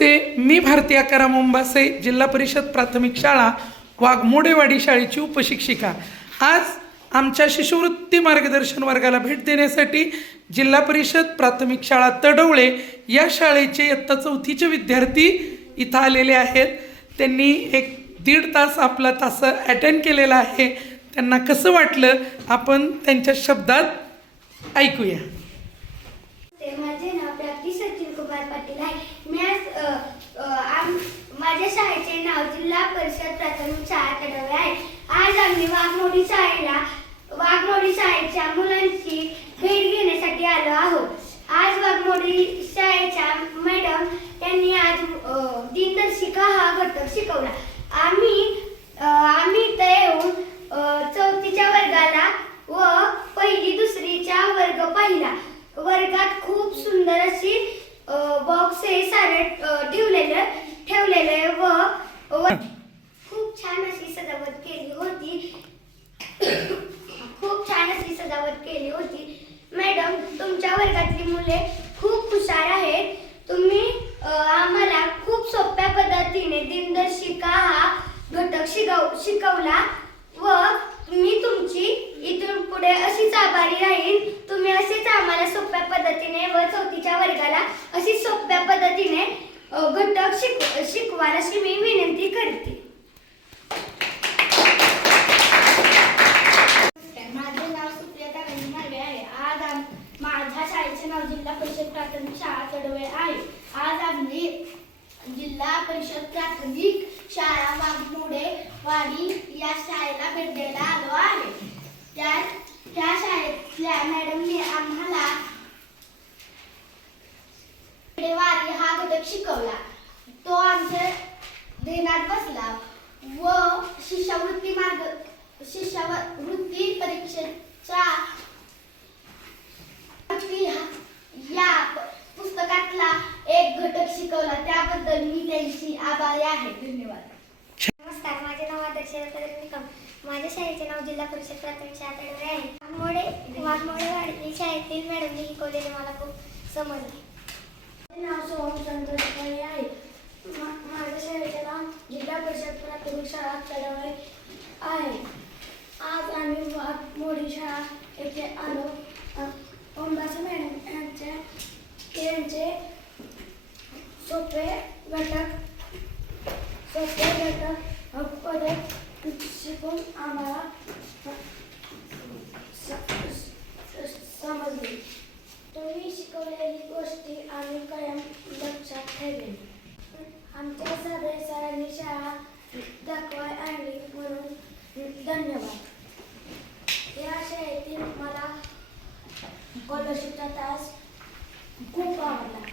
नमस्ते, मी भारती आकाराम अंबासे, जिल्हा परिषद प्राथमिक शाळा वाघमोडेवाडी शाळेची उपशिक्षिका। आज आमच्या शिष्यवृत्ती मार्गदर्शन वर्गाला भेट देण्यासाठी जिल्हा परिषद प्राथमिक शाळा तडवळे या शाळेचे इयत्ता 4थीचे विद्यार्थी इथं आलेले आहेत। त्यांनी 1-1.5 तास आपला तास अटेंड केलेला आहे। त्यांना कसं वाटलं आपण त्यांच्या शब्दात ऐकूया। माझे नाव प्राप्ती सचिन कुमार पाटील आहे। मी आज माझ्या शाळेचे नाव जिल्हा परिषद प्राथमिक शाळा तडवळे आहे। आज आम्ही वाघमोडी शाळेच्या मुलांची भेट घेण्यासाठी आलो आहोत। आज वाघमोडी शाळेच्या मॅडम त्यांनी आज दिनदर्शिका हा घटक शिकवला। आम्ही इथे येऊन 4थीच्या वर्गाला व 1ली 2रीचा वर्ग पाहिला। वर्गात खूप सुंदर अशी बॉक्स हे सारे ठेवलेले व खूप छान अशी सजावट केली होती। मॅडम, तुमच्या वर्गातली मुले खूप हुशार आहेत। तुम्ही आम्हाला खूप सोप्या पद्धतीने दिनदर्शिका हा घटक शिकवला व मी तुमची इथून पुढे अशीच आभारी राहीन। तुम्ही असेच आम्हाला सोप्या पद्धतीने व 4थीच्या वर्गाला अशी सोप्या पद्धतीने घटक शिकवाल अशी मी विनंती करते। माझे नाव सुप्रिया नागे आहे। आज माझ्या शाळेचे नाव जिल्हा परिषद प्राथमिक शाळा तडवळे आहे। आज आम्ही जिल्हा परिषद प्राथमिक शाळा वाघमोडेवाडी या शाळेला भेट द्यायला आलो आहे। त्या शाळेतल्या मॅडमने आम्हाला वारी हा घटक शिकवला। तो आमच्या ध्यानात बसला व शिष्यवृत्ती परीक्षेच्या या पुस्तकातला एक घटक शिकवला, त्याबद्दल मी त्यांची आभारी आहे। धन्यवाद। नमस्कार, माझे नाव आदर्श निकम। माझ्या शाळेचे नाव जिल्हा परिषद प्राथमिक शाळा तडवळे आहे। वाघमोडेवाडी शाळेतील मॅडमने शिकवलेले मला खूप समजले। माझे नाव सोहम संतोष आहे। माझ्या शाळेचे नाव जिल्हा परिषद प्राथमिक शाळा तडवळे आहे। आज आम्ही वाघमोडी शाळा येथे आलो। अंबासे मॅडम यांचे सोपे घटक शिकून आम्हाला समजले। तुम्ही शिकवलेली गोष्टी आम्ही कायम लक्षात ठेवेन। आमच्या सरांनी शाळा दाखवाय आणली म्हणून धन्यवाद। या शाळेतील मला स्कॉलरशिपचा तास खूप आवडला।